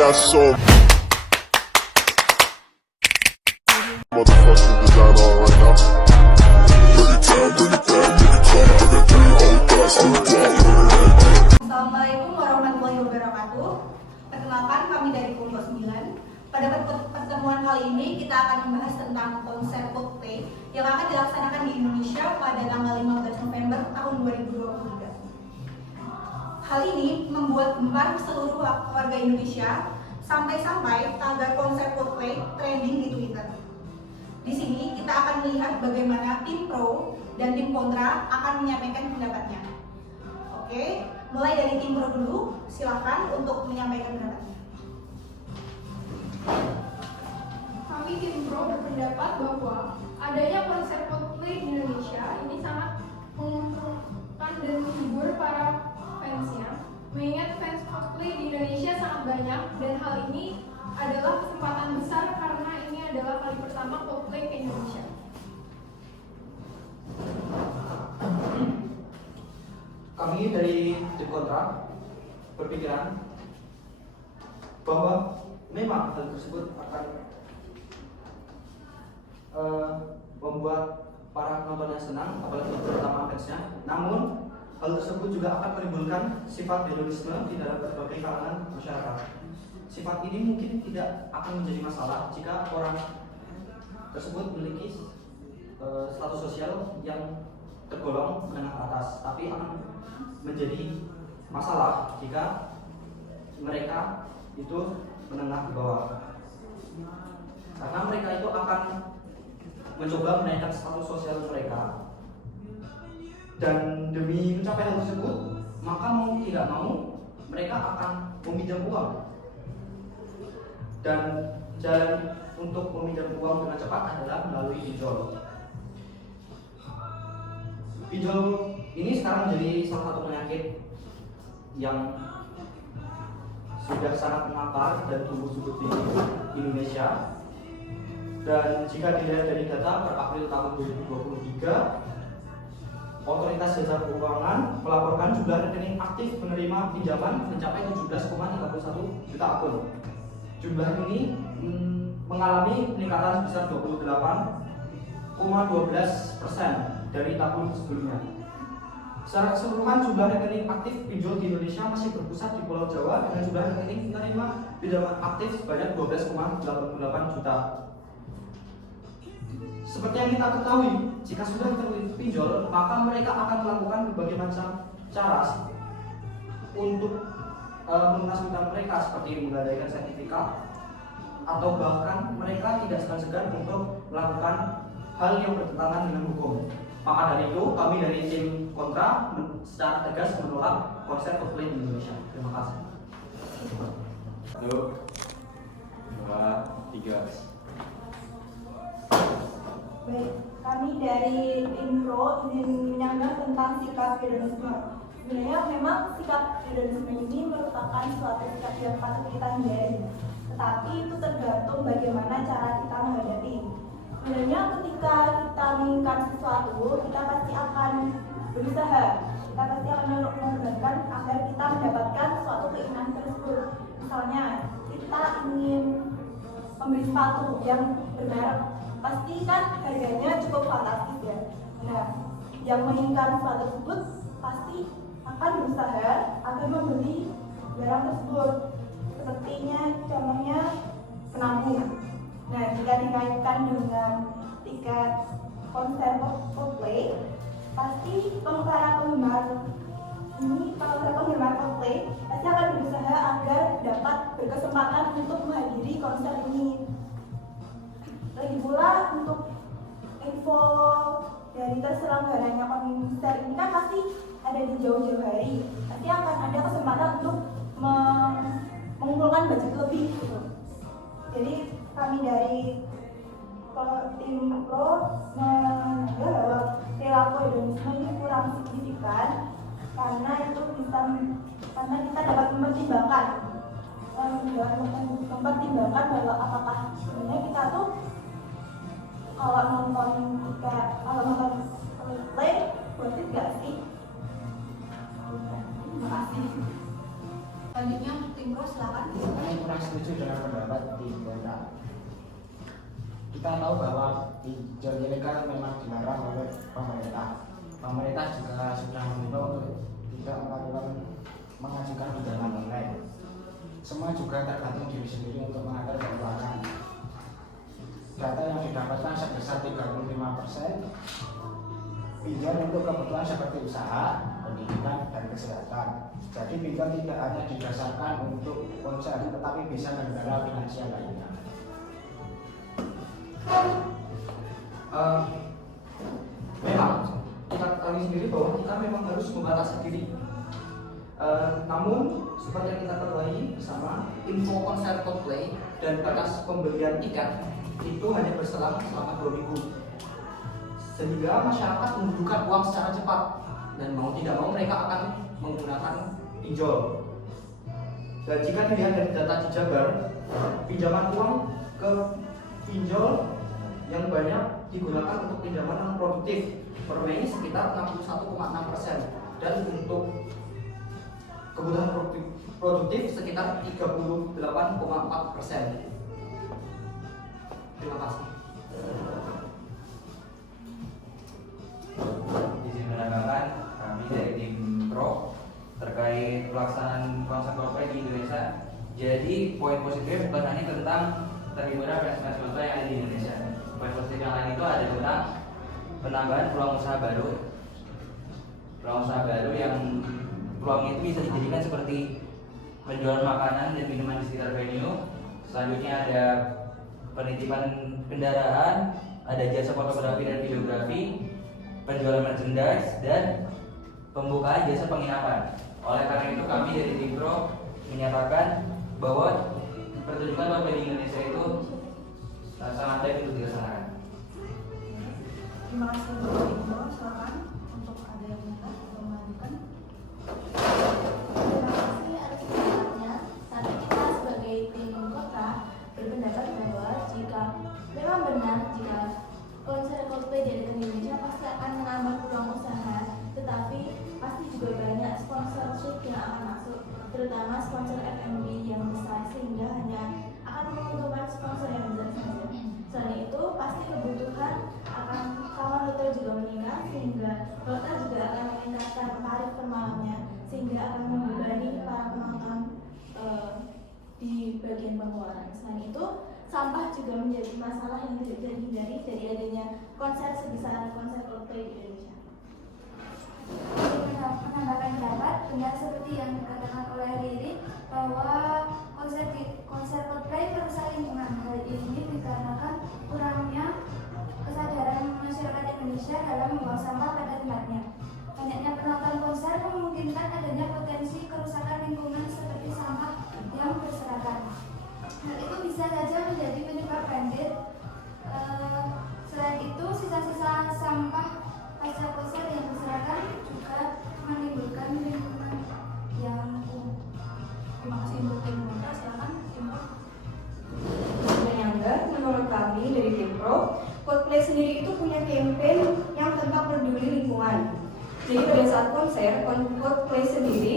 got so motherfucking design on right now. Bring it down, bring it down, bring it down. I got 3 old guys on the block. Assalamualaikum warahmatullahi wabarakatuh. Perkenalkan, kami dari Kelompok 9. Pada pertemuan kali ini kita akan membahas tentang konser Coldplay yang akan dilaksanakan di Indonesia pada tanggal 15 November tahun 2023. Hal ini membuat gempar seluruh warga Indonesia sampai-sampai tagar konser Coldplay trending di Twitter. Di sini kita akan melihat bagaimana tim pro dan tim kontra akan menyampaikan pendapatnya. Oke, mulai dari tim pro dulu, silakan untuk menyampaikan pendapatnya. Kami tim pro berpendapat bahwa adanya konser Coldplay di Indonesia ini sangat menguntungkan dan menghibur para fansnya, mengingat fans Coldplay di Indonesia sangat banyak dan hal ini adalah kesempatan besar karena ini adalah kali pertama Coldplay ke Indonesia. Kami dari tim kontra berpikiran bahwa memang hal tersebut akan membuat para penontonnya senang, apalagi terutama fansnya. Namun hal tersebut juga akan menimbulkan sifat hedonisme di dalam berbagai kalangan masyarakat. Sifat ini mungkin tidak akan menjadi masalah jika orang tersebut memiliki status sosial yang tergolong menengah atas, tapi akan menjadi masalah jika mereka itu menengah di bawah, karena mereka itu akan mencoba menaikkan status sosial mereka, dan demi mencapai hal tersebut maka mau tidak mau mereka akan meminjam uang, dan jalan untuk meminjam uang dengan cepat adalah melalui pinjol. Pinjol ini sekarang menjadi salah satu penyakit yang sudah sangat mengakar dan tumbuh subur di Indonesia. Dan jika dilihat dari data per April tahun 2023, Otoritas Jasa Keuangan melaporkan jumlah rekening aktif penerima pinjaman mencapai 17,31 juta akun. Jumlah ini mengalami peningkatan sebesar 28,12% dari tahun sebelumnya. Secara keseluruhan jumlah rekening aktif pinjol di Indonesia masih berpusat di Pulau Jawa dengan jumlah rekening penerima pinjaman aktif sebanyak 12,88 juta. Seperti yang kita ketahui, jika sudah terlilit pinjol, maka mereka akan melakukan berbagai macam cara untuk melunasi utang mereka, seperti menggadaikan sertifikat, atau bahkan mereka tidak segan-segan untuk melakukan hal yang bertentangan dengan hukum. Maka dari itu, kami dari tim kontra secara tegas menolak konser Coldplay di Indonesia. Terima kasih. 1, 2, 3. Baik, kami dari tim pro ingin menyanggah tentang sikap hedonisme. Sebenarnya memang sikap hedonisme ini merupakan suatu sikap yang patut kita hindari, tetapi itu tergantung bagaimana cara kita menghadapi. Sebenarnya ketika kita menginginkan sesuatu, kita pasti akan berusaha, kita pasti akan mengorbankan agar kita mendapatkan suatu keinginan tersebut. Misalnya kita ingin membeli sepatu yang bermerek, pasti kan harganya cukup fantastis ya. Nah, yang menginginkan sesuatu tersebut pasti akan berusaha agar membeli barang tersebut. Sepertinya contohnya penabung. Nah, jika dikaitkan dengan tiket konser Coldplay, pasti para penggemar Coldplay pasti akan berusaha agar dapat berkesempatan untuk menghadiri konser ini. Lagi pula untuk info dari terselenggaranya konser ini kan pasti ada di jauh-jauh hari. Pasti akan ada kesempatan untuk mengumpulkan budget lebih gitu. Jadi kami dari tim pro menganggap bahwa perilaku hedonisme ini kurang signifikan karena kita dapat mempertimbangkan bahwa apakah sebenarnya kita tuh kalau nonton Coldplay worth it gak sih? Terima kasih. Selanjutnya untuk tim Pro silakan. Kami kurang setuju dengan pendapat tim Kontra. Kita tahu bahwa pinjol ilegal memang dilarang oleh pemerintah. Pemerintah juga sudah mengimbau untuk tidak mengajukan pinjaman online. Semua juga tergantung diri sendiri untuk mengatur keuangan. Data yang didapatkan sebesar 35% pinjol untuk kebutuhan seperti usaha, pendidikan, dan kesehatan. Jadi pinjol tidak hanya didasarkan untuk ponsel, tetapi bisa kendala finansial lainnya. Memang kita ketahui sendiri bahwa kita memang harus membatasi diri. Namun seperti yang kita ketahui bersama, info konser Coldplay dan batas pembelian tiket itu hanya berselang selama 2 minggu, sehingga masyarakat membutuhkan uang secara cepat dan mau tidak mau mereka akan menggunakan pinjol. Dan jika dilihat dari data di Jabar, pinjaman uang ke pinjol yang banyak digunakan untuk pinjaman non produktif per Mei sekitar 61,6% dan untuk kebutuhan produktif sekitar 38,4%. Terima kasih. Izin menambahkan, kami dari tim Pro terkait pelaksanaan konser Coldplay di Indonesia. Jadi poin positif bukan hanya tentang terlibatnya fans Coldplay yang ada di Indonesia. Poin positif yang lain itu ada tentang penambahan peluang usaha baru. Peluang usaha baru yang peluang itu bisa dijadikan seperti penjualan makanan dan minuman di sekitar venue. Selanjutnya ada penitipan kendaraan, ada jasa fotografi dan videografi, penjualan merchandise, dan pembukaan jasa penginapan. Oleh karena itu kami dari tim Pro menyatakan bahwa pertunjukan Coldplay di Indonesia itu sangat baik untuk dilaksanakan. Terima kasih untuk tim Pro. Silakan untuk ada yang minta atau mengajukan. Terima kasih atas pendapatnya. Tapi kita sebagai tim Kontra berpendapat bahwa jika memang benar jika konser Coldplay diadakan di Indonesia pasti akan menambah peluang usaha, tetapi pasti juga banyak sponsorship yang akan masuk, terutama sponsor F&B yang besar, sehingga hanya akan menguntungkan sponsor yang besar saja. Selain itu pasti kebutuhan akan kamar hotel juga meningkat, sehingga hotel juga akan meningkatkan tarif per malamnya, sehingga akan membebani para penonton di bagian pengeluaran. Selain itu, sampah juga menjadi masalah yang tidak bisa dihindari dari adanya konser sebesar konser Coldplay di Indonesia. Menambahkan pendapat, benar seperti yang dikatakan oleh Riri bahwa konser Coldplay merusak lingkungan. Hal ini dikarenakan kurangnya kesadaran masyarakat Indonesia dalam membuang sampah pada tempatnya. Banyaknya penonton konser memungkinkan adanya potensi kerusakan lingkungan seperti sampah yang berserakan. Hal itu bisa saja menjadi penyebab banjir. Selain itu, sisa-sisa sampah pasca konser yang berserakan juga menimbulkan lingkungan yang Terima kasih untuk tim Kontra. Silakan tim Pro. Menyangga, menurut kami dari tim Pro, Coldplay sendiri itu punya campaign yang tentang peduli lingkungan. Jadi pada saat konser, Coldplay sendiri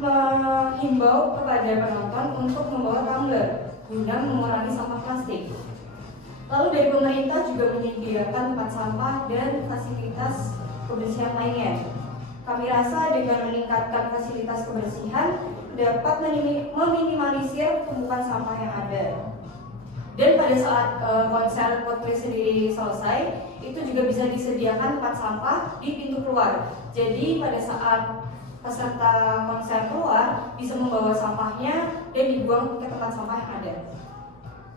menghimbau kepada penonton untuk membawa tumbler guna mengurangi sampah plastik. Lalu dari pemerintah juga menyediakan tempat sampah dan fasilitas kebersihan lainnya. Kami rasa dengan meningkatkan fasilitas kebersihan dapat meminimalisir tumpukan sampah yang ada. Dan pada saat konser Coldplay sendiri selesai, itu juga bisa disediakan tempat sampah di pintu keluar. Jadi pada saat peserta konser keluar bisa membawa sampahnya dan dibuang ke tempat sampah yang ada.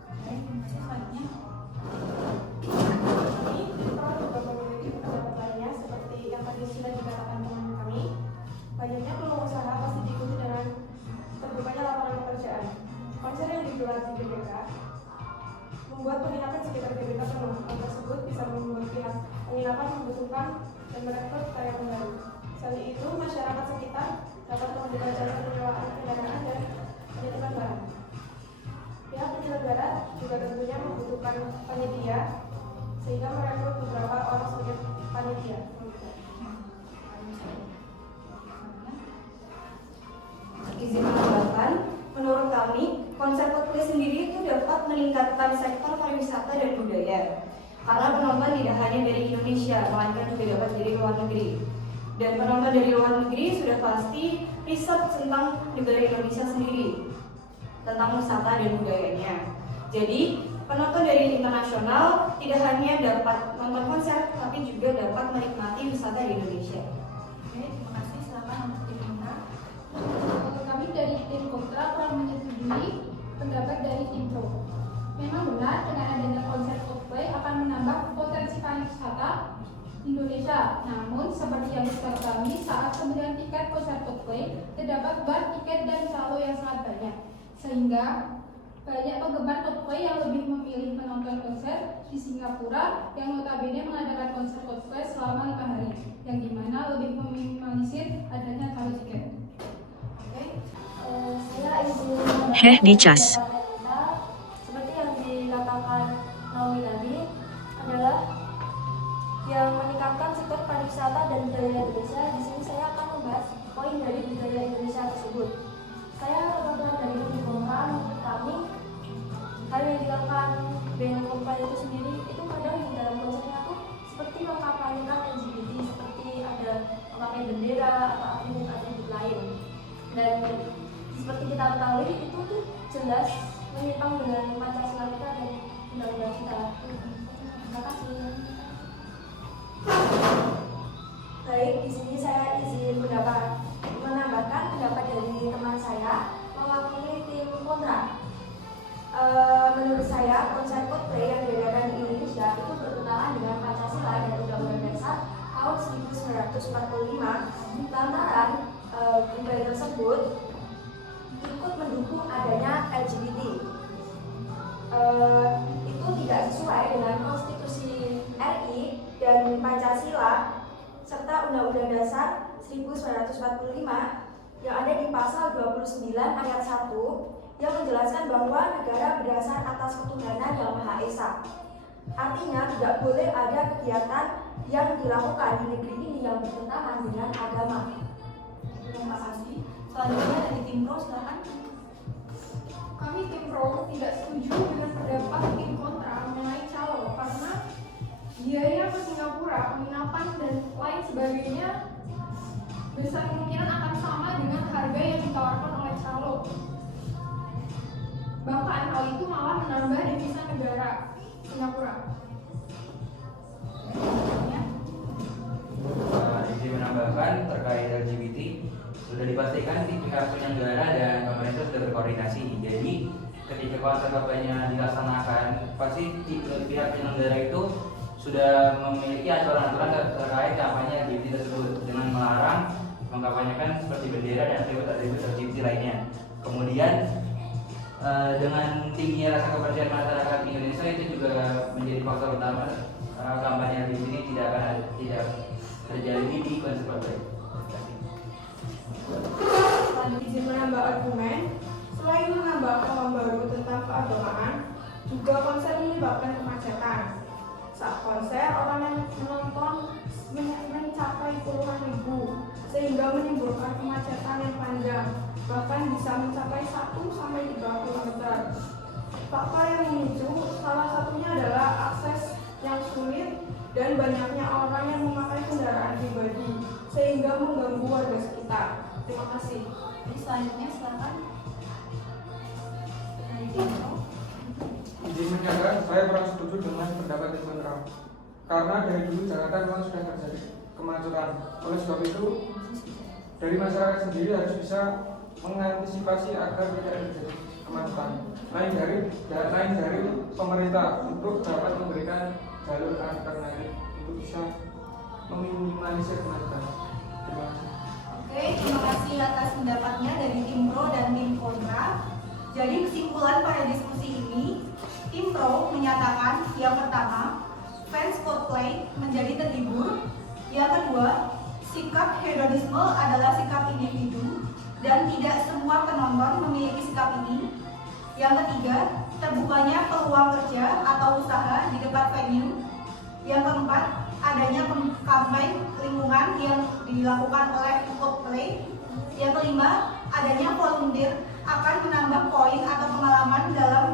Oke, selanjutnya. Kami juga memiliki pendapat lainnya seperti yang tadi sudah dikatakan teman kami. Banyaknya peluang usaha pasti diikuti dengan terbukanya lapangan pekerjaan. Konser yang digelar di GBK membuat penginapan sekitar GBK penuh. Hal tersebut bisa membuat pihak penginapan membutuhkan dan merekrut karyawan baru. Selain itu, masyarakat sekitar dapat melakukan jasa penyewaan kendaraan dan penitipan barang. Pihak penyelenggara juga tentunya membutuhkan penyedia, sehingga merekrut beberapa orang sebagai panitia. Izin menambahkan, meningkatkan sektor pariwisata dan budaya. Karena penonton tidak hanya dari Indonesia, melainkan juga dapat dari luar negeri. Dan penonton dari luar negeri sudah pasti riset tentang negara Indonesia sendiri, tentang wisata dan budayanya. Jadi penonton dari internasional tidak hanya dapat nonton konser, tapi juga dapat menikmati wisata di Indonesia. Oke, terima kasih. Silakan untuk tim kontra. Kami dari tim kontra kurang menyetujui pendapat dari tim pro. Memang benar dengan adanya konser Coldplay akan menambah potensi pariwisata Indonesia. Namun seperti yang diketahui saat pembelian tiket konser Coldplay terdapat bar tiket dan calo yang sangat banyak, sehingga banyak penggemar Coldplay yang lebih memilih menonton konser di Singapura yang notabene mengadakan konser Coldplay selama 5 hari, yang dimana lebih meminimalisir adanya calo tiket. Saya izin Heh, dicas. seperti yang dikatakan Naomi tadi adalah yang meningkatkan sektor pariwisata dan budaya Indonesia. Di sini saya akan membahas poin dari budaya Indonesia tersebut. Saya teman-teman dari tim kontra, menurut kami hal yang dilakukan band Coldplay itu sendiri itu kadang di dalam konsernya tuh seperti mengkampanyekan LGBT, seperti ada memakai bendera atau atribut-atribut lain. Dan seperti kita ketahui itu tuh jelas menyimpang dengan Pancasila kita dan undang-undang kita. Terima kasih. Baik, di sini saya izin menambahkan pendapat dari teman saya mewakili tim kontra. Menurut saya konser Coldplay yang diadakan di Indonesia itu bertentangan dengan Pancasila dan Undang-Undang Dasar tahun 1945 lantaran budaya tersebut ikut mendukung adanya LGBT. Itu tidak sesuai dengan konstitusi RI dan Pancasila serta Undang-Undang Dasar 1945 yang ada di pasal 29 ayat 1 yang menjelaskan bahwa negara berdasar atas ketuhanan yang Maha Esa. Artinya tidak boleh ada kegiatan yang dilakukan di negeri ini yang bertentangan dengan agama. Terima kasih. Selanjutnya dari tim pro, silakan. Kami tim pro tidak setuju dengan pendapat tim kontra mengenai calo karena biaya ke Singapura, penginapan dan lain sebagainya besar kemungkinan akan sama dengan harga yang ditawarkan oleh calo. Bahkan hal itu malah menambah devisa negara Singapura. Izin menambahkan terkait LGBT, sudah dipastikan di pihak penyelenggara dan pemerintah sudah berkoordinasi. Jadi ketika konser kampanye dilaksanakan, pasti pihak penyelenggara itu sudah memiliki aturan-aturan terkait kampanye LGBT tersebut dengan melarang mengkampanyekan seperti bendera dan atribut-atribut LGBT lainnya. Kemudian dengan tingginya rasa kepercayaan masyarakat Indonesia itu juga menjadi faktor utama kampanye LGBT ini tidak terjadi di konser Coldplay. Selanjutnya izin menambah argumen. Selain menambah paham baru tentang keagamaan, juga konser menyebabkan kemacetan. Saat konser, orang yang menonton mencapai puluhan ribu, sehingga menimbulkan kemacetan yang panjang, bahkan bisa mencapai 1-3 km. Faktor yang memicu salah satunya adalah akses yang sulit dan banyaknya orang yang memakai kendaraan pribadi, sehingga mengganggu warga sekitar. Terima kasih. Selanjutnya silakan. Dari tim pro. Izin menyatakan saya kurang setuju dengan pendapat tim kontra. Karena dari dulu Jakarta memang sudah terjadi kemacetan. Oleh sebab itu, dari masyarakat sendiri harus bisa mengantisipasi agar tidak terjadi kemacetan. Lain dari pemerintah untuk dapat memberikan jalur alternatif untuk bisa meminimalisir kemacetan. Terima kasih. Oke, terima kasih atas pendapatnya dari tim pro dan tim kontra. Jadi kesimpulan pada diskusi ini, tim pro menyatakan yang pertama, fans Coldplay menjadi terhibur. Yang kedua, sikap hedonisme adalah sikap individu dan tidak semua penonton memiliki sikap ini. Yang ketiga, terbukanya peluang kerja atau usaha di dekat venue. Yang keempat, adanya kampanye lingkungan yang dilakukan oleh Coldplay. Yang kelima, adanya volunteer akan menambah poin atau pengalaman dalam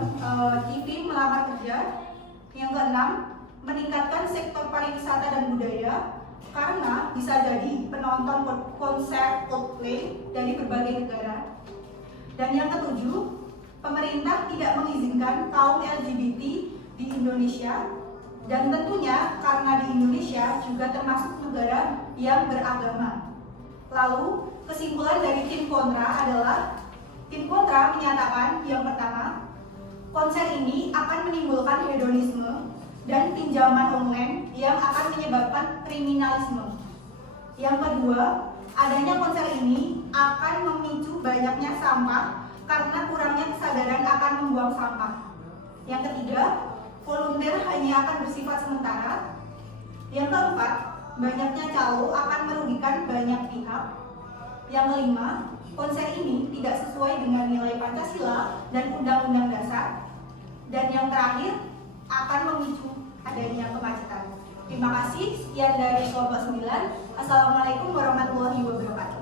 TV melamar kerja. Yang keenam, meningkatkan sektor pariwisata dan budaya karena bisa jadi penonton konser Coldplay dari berbagai negara. Dan yang ketujuh, pemerintah tidak mengizinkan kaum LGBT di Indonesia, dan tentunya karena di Indonesia juga termasuk negara yang beragama. Lalu, kesimpulan dari tim kontra adalah tim kontra menyatakan yang pertama, konser ini akan menimbulkan hedonisme dan pinjaman online yang akan menyebabkan kriminalisme. Yang kedua, adanya konser ini akan memicu banyaknya sampah karena kurangnya kesadaran akan membuang sampah. Yang ketiga, volunteer hanya akan bersifat sementara. Yang keempat, banyaknya calo akan merugikan banyak pihak. Yang kelima, konser ini tidak sesuai dengan nilai Pancasila dan Undang-Undang Dasar. Dan yang terakhir, akan memicu adanya kemacetan. Terima kasih. Sekian dari kelompok 9. Assalamualaikum warahmatullahi wabarakatuh.